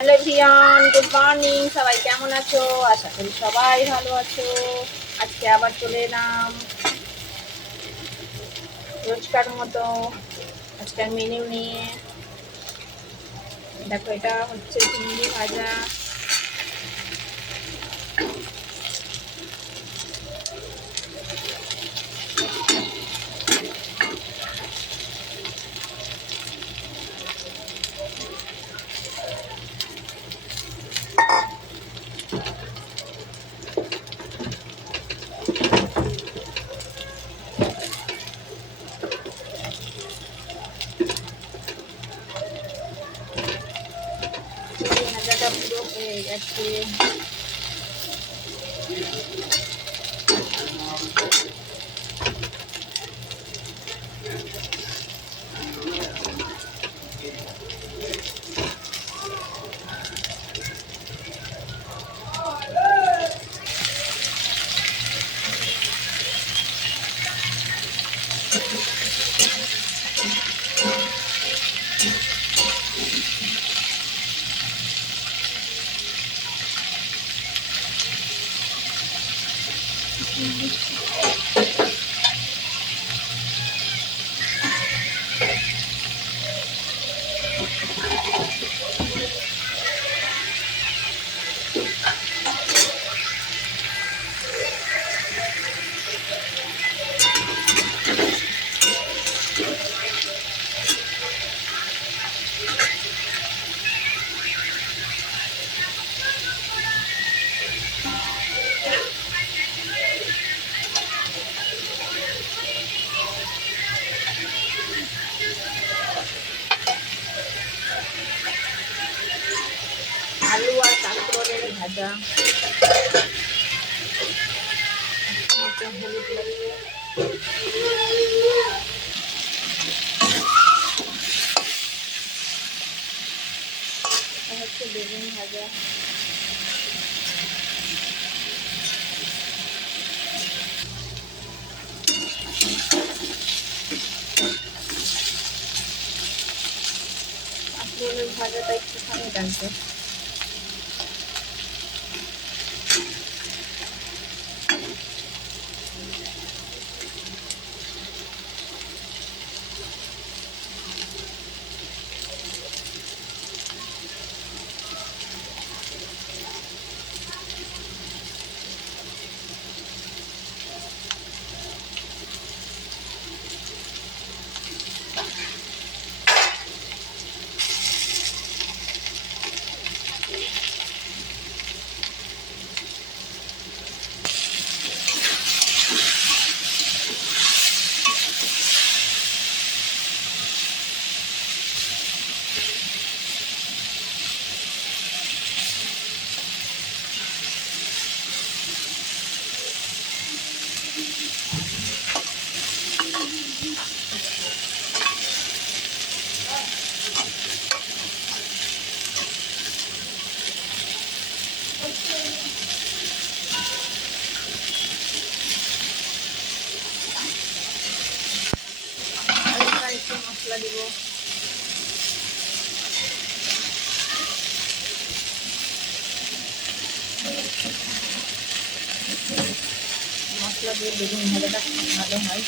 Hello everyone, good morning. সবাই কেমন আছো? আশা করি সবাই ভালো আছো। আজকে আবার চলে এলাম রোজকার মতো আজকের মেনু নিয়ে। দেখো, এটা হচ্ছে চিংড়ি ভাজা, চিংড়ি ভাজাটা পুরো হয়ে গেছে। আলু আর কাঁকরোলের ভাজা, হলুদ লাগিয়ে হচ্ছে বেগুন ভাজা। কাঁকরোলের ভাজাটা একটুখানি ডালতে। একটু মশলা দিব। মশলা দিয়ে বেগুন ভাজাটা খুব ভালো হয়।